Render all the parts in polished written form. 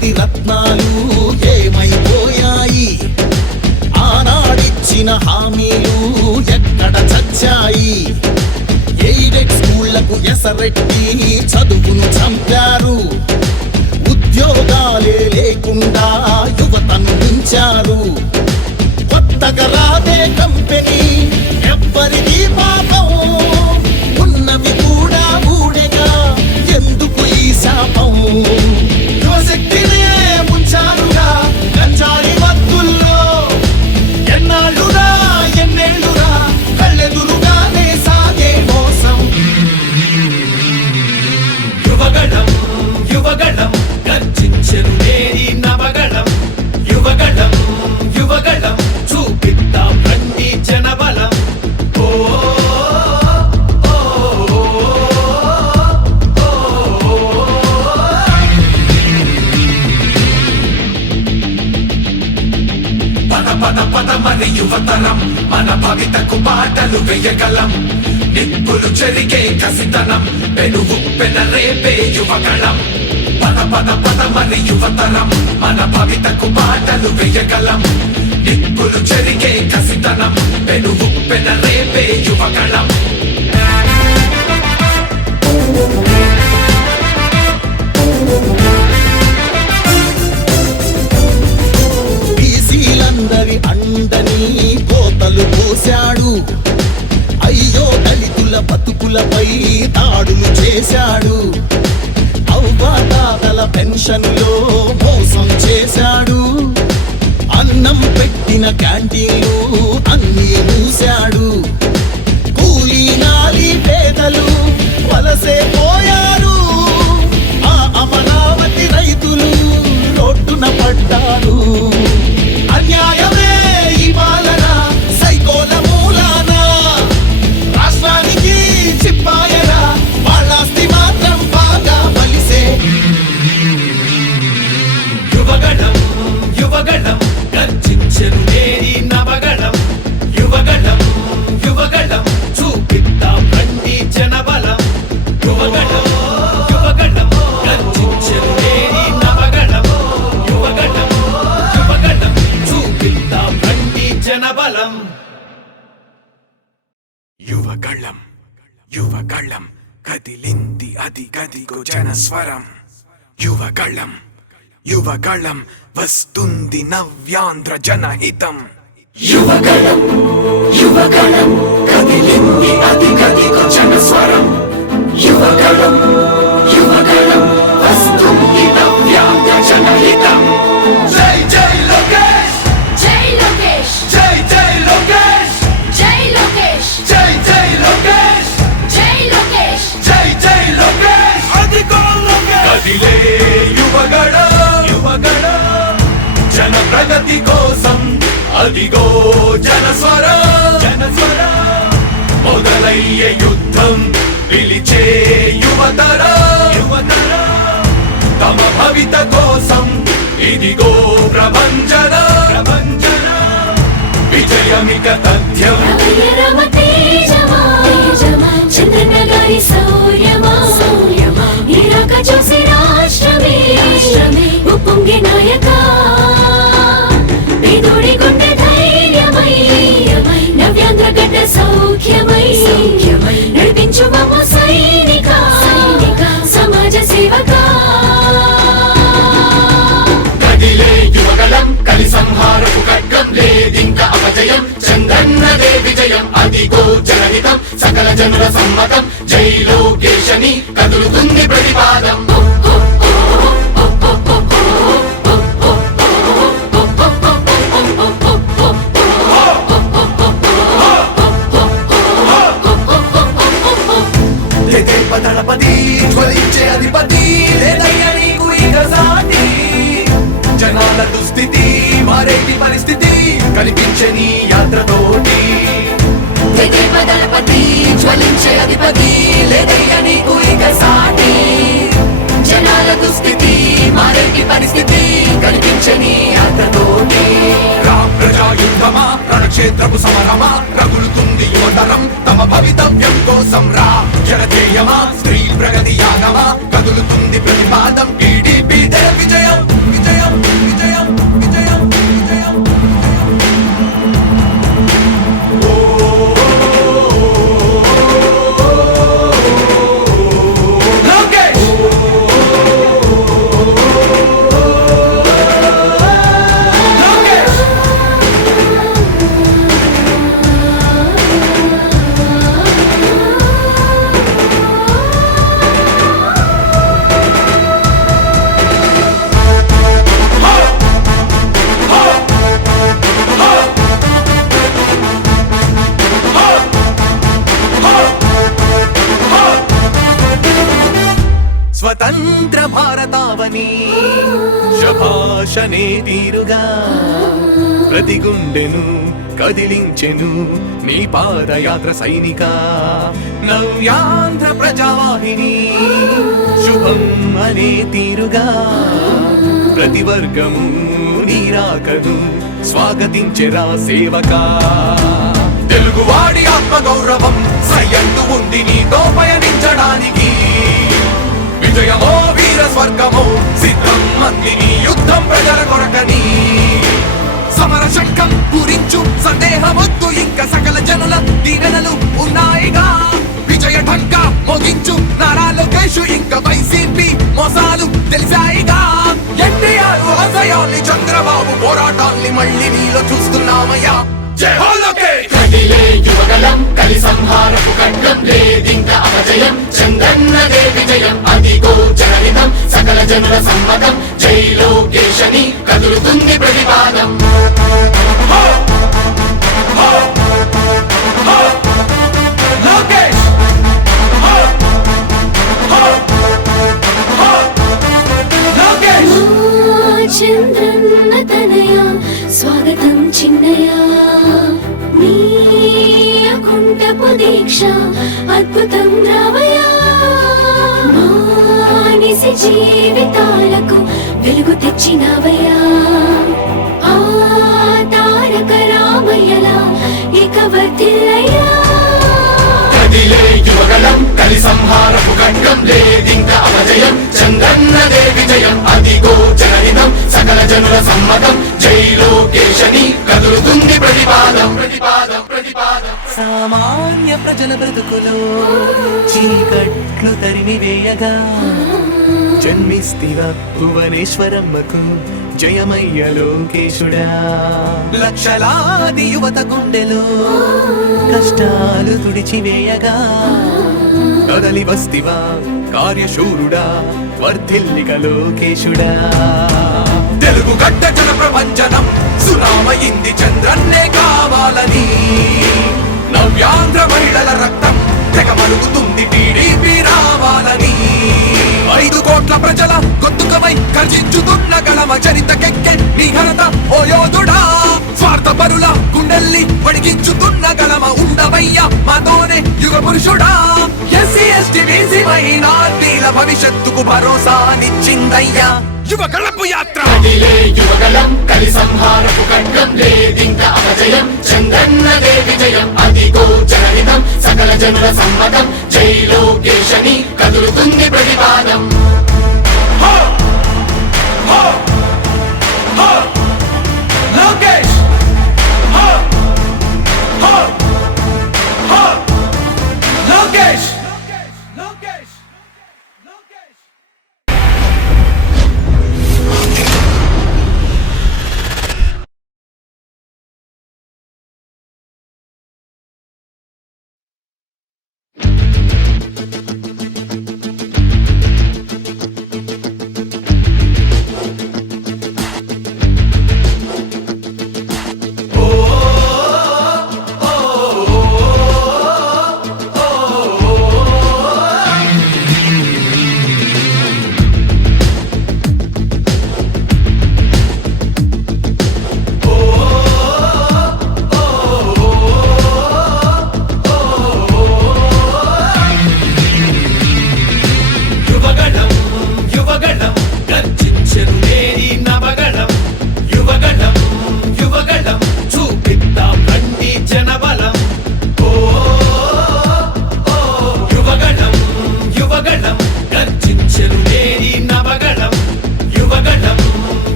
చేతి రత్నాలు ఏమైపోయాయి? ఆనాడిచ్చిన హామీలు ఎక్కడ చచ్చాయి? ఎయిడెడ్ స్కూళ్లకు ఎసరెట్టి చదువును చంపారు. ఉద్యోగాలే లేకుండా యువతను మించారు. కొత్తగా రాదే కంపెనీ ఎవ్వరికీ పాపం, ఉన్నవి కూడా ఊడెగా ఎందుకు ఈ శాపం? యువశక్తినే ముంచారుగా గంజాయి మత్తుల్లో, ఎన్నాళ్ళురా ఎన్నేళ్ళురా కళ్ళెదురుగానే సాగే మోసం. యువగళం యువగళం గర్జించెను నేరి నవగళం. యువగళం యువగళం చూపిద్దాం రండి జనబలం. పద పద పద మన యువతరం, మన భవితకు బాటలు వేయగలం. నిప్పులు చెరిగే కసితనం, పెనుగు పెనరేపే యువగళం. పద పద పద మన యువతరం, మన భవితకు బాటలు వేయగలం. నిప్పులు చెరిగే కసితనం, పెనుగు పెనరేపే యువగళం. బీసీలందరి అండని కోతలు పోశాడు. అయ్యో దళితుల బతుకులపై దాడులు చేశాడు. అవ్వాతాతల పెన్షన్లో మోసం చేశాడు. అన్నం పెట్టిన క్యాంటీన్లు అన్నీ మూశాడు. కూలీ నాలి పేదలు వలసే పోయారు. ఆ అమరావతి రైతులు రోడ్డున పడ్డారు. అన్యాయమే ఈ పాలన సైకోల మూలాన, రాష్ట్రానికి చిప్పాయరా వాళ్ళాస్తి మాత్రం బాగా బలిసే. యువగళం యువగళం గర్జించెను నేరి నవగళం. యువగళం యువగళం చూపిద్దాం రండి జనబలం. యువగళం యువగళం గర్జించెను నేరి నవగళం. యువగళం యువగళం చూపిద్దాం రండి జనబలం. యువగళం యువగళం కదిలింది అది గదిగో జనస్వరం. యువగళం యువగళం వస్తుంది నవ్యాంధ్ర జనహితం. యువగళం యువగళం కదిలింది అది గదిగో జనస్వరం. యువగళం యువగళం వస్తుంది నవ్యాంధ్ర జనహితం. జై జై లోకేష్, జై లోకేష్, జై జై లోకేష్, జై లోకేష్, జై జై లోకేష్, జై లోకేష్, జై జై లోకేష్. అదిగో లోకేష్ కదిలే యువగళం యువగళం జన ప్రగతి కోసం. అదిగో జనస్వరం జనస్వరం మొదలయ్యే యుద్ధం పిలిచే యువతరం యువతరం తమ భవిత కోసం. ఇదిగో ప్రభంజనం ప్రభంజనం విజయమిక తథ్యం. రమయ రమ తేజమా తేజమా చంద్రన్న గారి శౌర్యమా శౌర్యమా ఇరాక చూసి రాష్ట్రమే రాష్ట్రమే ఉప్పొంగే నాయక. పేదోడి గుండె ధైర్యమై నవ్యాంధ్ర గడ్డ సౌఖ్యమై సౌఖ్యమై నడిపించు మమ్మ సైనిక సైనిక సమాజ సేవక. కదిలే యువగళం కలి సంహారపు ఖడ్గం లేదింక అపజయం. చంద్రన్నదే విజయం అదిగో జనహితం సకల జనుల సమ్మతం. జై లోకేశని కదులుతుంది ప్రతిపాదం. దళపతి జ్వలించే అధిపతి లేదయ్యా నీకు ఇక సాటి. జనాల దుస్థితి మారేటి పరిస్థితి కనిపించే నీ యాత్రతోటి. దళపతి జ్వలించే అధిపతి లేదయ్యా నీకు ఇక సాటి. జనాల దుస్థితి మారేటి పరిస్థితి కనిపించే నీ యాత్రతోటి. ప్రజాయుద్ధమా రణక్షేత్రపు సమరమా రగులుతుంది యువతరం తమ భవితవ్యం కోసం. రా జనజేయమా స్త్రీ ప్రగతి యాగమా కదులుతుంది ప్రతిపాదం. టీడీపీ విజయం స్వతంత్ర భారతావని శభాషనే తీరుగా ప్రతి గుండెను కదిలించెను నీ పాదయాత్ర సైనిక నవ్యాంధ్ర ప్రజావాహిని శుభం అనే తీరుగా ప్రతి వర్గము నీరాకను స్వాగతించెరా సేవకా తెలుగువాడి ఆత్మ గౌరవం సయ్యందు ఉంది నీతో పయనించడానికి విజయమో వీర స్వర్గమో సిద్ధం మంది నీ యుద్ధం ప్రజల కొరకని సమర శంఖం పూరించు సందేహమొద్దు ఇంకా సకల జనుల దీవెనలు ఉన్నాయిగా విజయ ఢంక మోగించు నారా లోకేష్ ఇంకా వైసీపీ మోసాలు తెలిసాయిగా ఎన్టీఆర్ ఆశయాల్ని చంద్రబాబు పోరాటాల్ని మళ్ళీ నీలో చూస్తున్నామయ్యా జై హో లోకేష్ కదిలే యువగలం కలి సంహారపు ఖడ్గం లేదింక అపజయం చంద్రన్నదే విజయం అదిగో జనహితం సకల జనుల సమ్మతం జై లోకేశని కదులుతుంది ప్రతిపాదం హో! హో! హో! లోకేష్! హో! హో! హో! లోకేష్! చంద్రన్న తనయ స్వాగతం చిన్నయ నీ అకుంఠపు దీక్ష అద్భుతం రావయ్యా మానిసి జీవితాలకు వెలుగు తెచ్చినవయ్యా ఆ తారక రామయ్యలా ఇక వర్ధిల్లయ్యా కదిలే యువగలం కలి సంహారపు ఖడ్గం లేదింక అపజయం చంద్రన్నదే విజయం అదిగో జనహితం సకల జనుల సమ్మతం జై లోకేశని కదులుతుంది ప్రతిపాదం ప్రతిపాదం ప్రతిపాదం సామాన్య ప్రజల బ్రతుకులో చీకట్లు తరిమి వేయగా జన్మిస్తివ భువనేశ్వరమ్మకు జయమయ్య లోకేశుడా లక్షలాది యువత గుండెలో కష్టాలు తుడిచివేయగా కదలి వస్తివా కార్యశూరుడా వర్ధిల్లిక లోకేశుడా తెలుగు గడ్డ జన ప్రపంచనం సునామయింది చంద్రన్నే కావాలని నవ్యాంధ్ర మహిళల రక్తం తెగ మరుగుతుంది టీడీపీ రావాలని 5 కోట్ల ప్రజల గొంతుకమై గర్జించుతున్న గళమ చరితకెక్కె నీ ఘనత ఓ యోధుడా స్వార్థ పరుల గుండెల్ని వడికించుతున్న గళమ ఉండవయ్యా మాతోనే యుగ పురుషుడా ఎస్సీ ఎస్టీ బీసీ మైనార్టీల భవిష్యత్తుకు భరోసానిచ్చిందయ్యా యువ గళపు యాత్ర కదిలే యువగలం కలి సంహారపు ఖడ్గం లేదింక అపజయం చంద్రన్నదే విజయం అదిగో జనహితం సకల జనుల సమ్మతం జై లోకేశని కదులుతుంది ప్రతిపాదం హో! హో! హో! లోకేష్! హో! హో! హో! లోకేష్! లోకేష్! లోకేష్!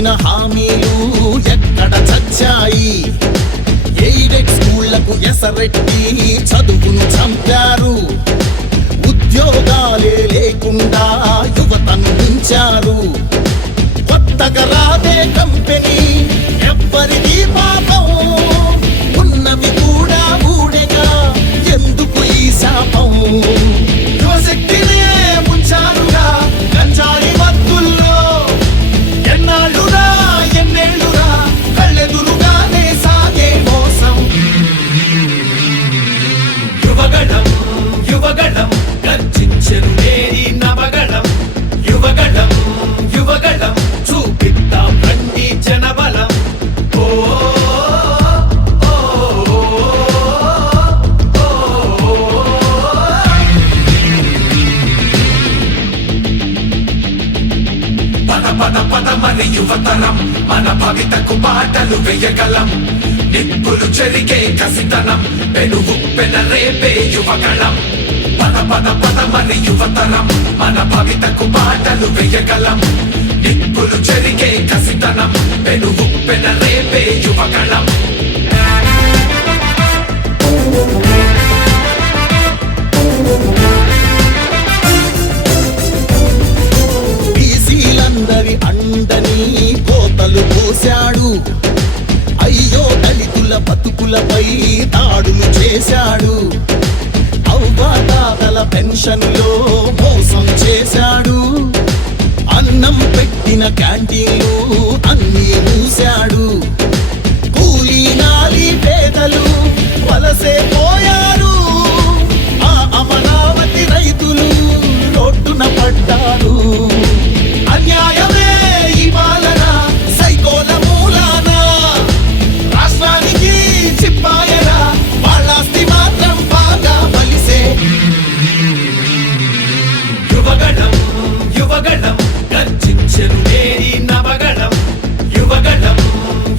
ఇచ్చిన హామీలు ఎక్కడ చచ్చాయి? ఎయిడెడ్ స్కూళ్లకు ఎసరెట్టి చదువును చంపారు. ఉద్యోగాలే లేకుండా యువతను మించారు. కొత్తగా రాదే కంపెనీ ఎవ్వరిది పాపం, ఉన్నవి కూడా ఊడెగా ఎందుకు ఈ శాపం? యువశక్తినే ముంచారుగా గంజాయి మత్తుల్లో, ఎన్నాళ్ళురా ఎన్నేళ్ళురా కళ్ళెదురుగానే సాగే మోసం. యువగళం యువగళం గర్జించెను నేరి నవగళం. యువగళం యువగళం చూపిద్దాం రండి జనబలం. ఓ పద పద పద మరి యువతరం, మన భవితకు బాటలు వేయగలం. నిప్పులు చెరిగే కసితనం, పెనుగు పెనరేపే యువగళం. పద పద పద మరి యువతరం, మన భవితకు బాటలు వేయగలం. నిప్పులు చెరిగే కసితనం, పెనుగు పెనరేపే యువగళం. బీసీలందరి అండని కోతలు పోశాడు. అయ్యో దళితుల బతుకులపై దాడులు చేశాడు. అవ్వాతాతల పెన్షన్లో మోసం చేశాడు. అన్నం పెట్టిన క్యాంటీన్లు అన్నీ మూశాడు. కూలీ నాలి పేదలు వలసే పోయారు. ఆ అమరావతి రైతులు రోడ్డున పడ్డారు. అన్యాయమే ఈ పాలన సైకోల మూలాన, రాష్ట్రానికి చిప్పాయరా వాళ్ళాస్తి మాత్రం బాగా బలిసే. యువగళం యువగళం గర్జించెను నేరి నవగళం. యువగళం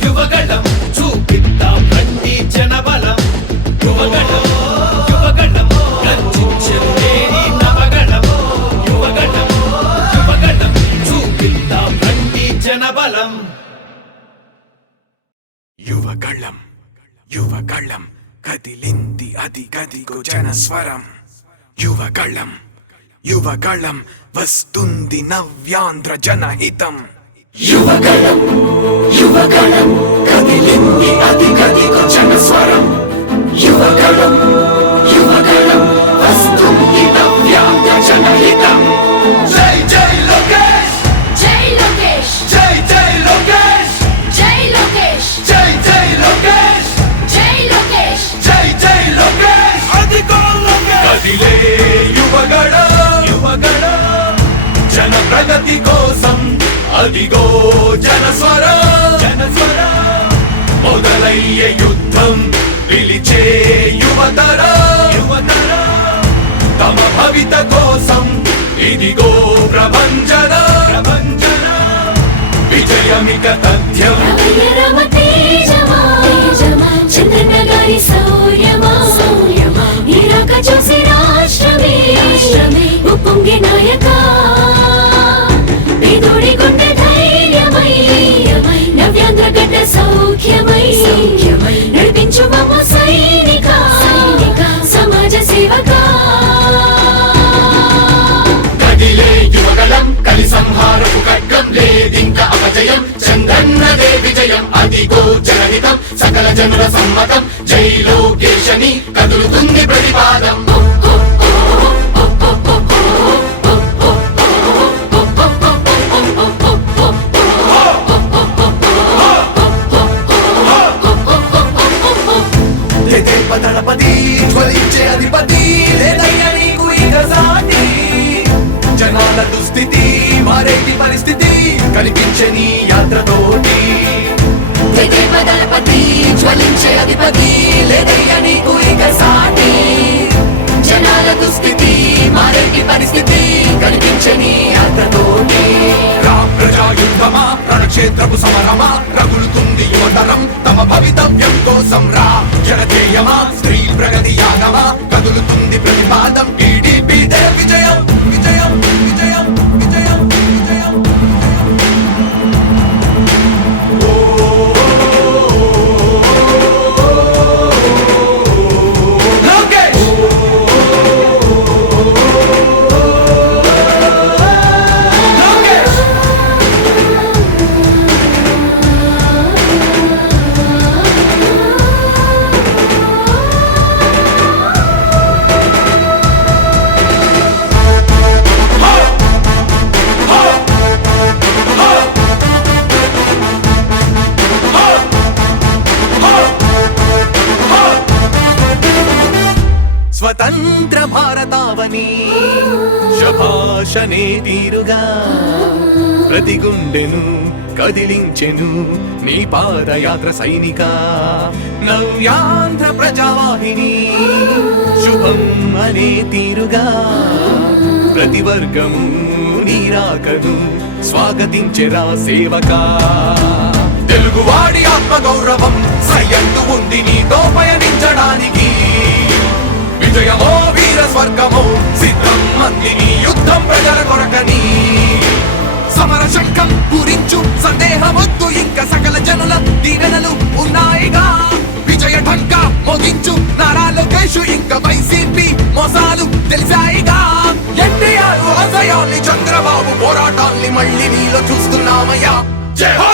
యువగళం చూపిద్దాం రండి జనబలం. యువగళం యువగళం గర్జించెను నేరి నవగళం. యువగళం యువగళం చూపిద్దాం రండి జనబలం. యువగళం యువగళం కదిలింది అది గదిగో జనస్వరం. యువగళం యువగళం వస్తుంది నవ్యాంధ్ర జనహితం. యువగళం యువగళం కదిలింది అది గదిగో జనస్వరం. యువగళం యువగళం వస్తుంది నవ్యాంధ్ర జనహితం. జై జై లోకేష్, జై లోకేష్, జై జై లోకేష్, జై లోకేష్, జై జై లోకేష్, జై లోకేష్. జై జై లోకేష్. అదిగో లోకేష్ కదిలే యువగళం యువగళం జన ప్రగతి కోసం అదిగో జనస్వరం. జనస్వరం మొదలయ్యే యుద్ధం పిలిచే యువతరం. యువతరం తమ భవిత కోసం ఇదిగో ప్రభంజనం. ప్రభంజనం విజయమిక తథ్యం. రమయ్య రమ తేజమా, చంద్రన్న గారి శౌర్యమా, నీరాక చూసి రాష్ట్రమే ఉప్పొంగే నాయక. పేదోడి గుండె ధైర్యమై, నవ్యాంధ్ర గడ్డ సౌఖ్యమై, నడిపించు మమ్మ సైనిక, సమాజ సేవక. కదిలే యువగళం కలి సంహారపు ఖడ్గం లేదింక అపజయం. చంద్రన్నదే విజయం అదిగో జనహితం, సకల జనుల సమ్మతం. జై లోకేశని కదులుతుంది ప్రతిపాదం. దళపతి జ్వలించే అధిపతి, లేదయ్య నీకు ఇక సాటి. జనాల దుస్థితి మారేటి పరిస్థితి కనిపించే నీ యాత్రతోటి. దళపతి జ్వలించే అధిపతి, లేదయ్య నీకు ఇక సాటి. జనాల దుస్థితి మారేటి పరిస్థితి కనిపించే నీ యాత్రతోటి. ప్రజాయుద్ధమా రణక్షేత్రపు సమరమా, రగులుతుంది యువతరం తమ భవితవ్యం కోసం. రా జనజేయమా స్త్రీ ప్రగతి యాగమా, కదులుతుంది ప్రతిపాదం. టీడీపీ దే విజయం విజయం విజయం విజయం విజయం. స్వతంత్ర భారతావని శభాషనే తీరుగా ప్రతి గుండెను కదిలించెను నీ పాదయాత్ర సైనిక నవ్యాంధ్ర ప్రజావాహిని శుభం అనే తీరుగా ప్రతి వర్గము నీరాకను స్వాగతించెరా సేవకా తెలుగువాడి ఆత్మగౌరవం సయ్యందు ఉంది నీతో పయనించడానికి విజయమో వీర స్వర్గమో సిద్ధం మందిని యుద్ధం ప్రజల కొరకని సమర శంఖం పూరించు సందేహమొద్దు ఇంకా సకల జనుల దీవెనలు ఉన్నాయిగా విజయ ఢంక మోగించు నారా లోకేష్ ఇంకా వైసీపీ మోసాలు తెలిసాయిగా ఎన్టీఆర్ ఆశయాల్ని చంద్రబాబు పోరాటాల్ని మళ్ళీ నీలో చూస్తున్నామయ్యా జై హో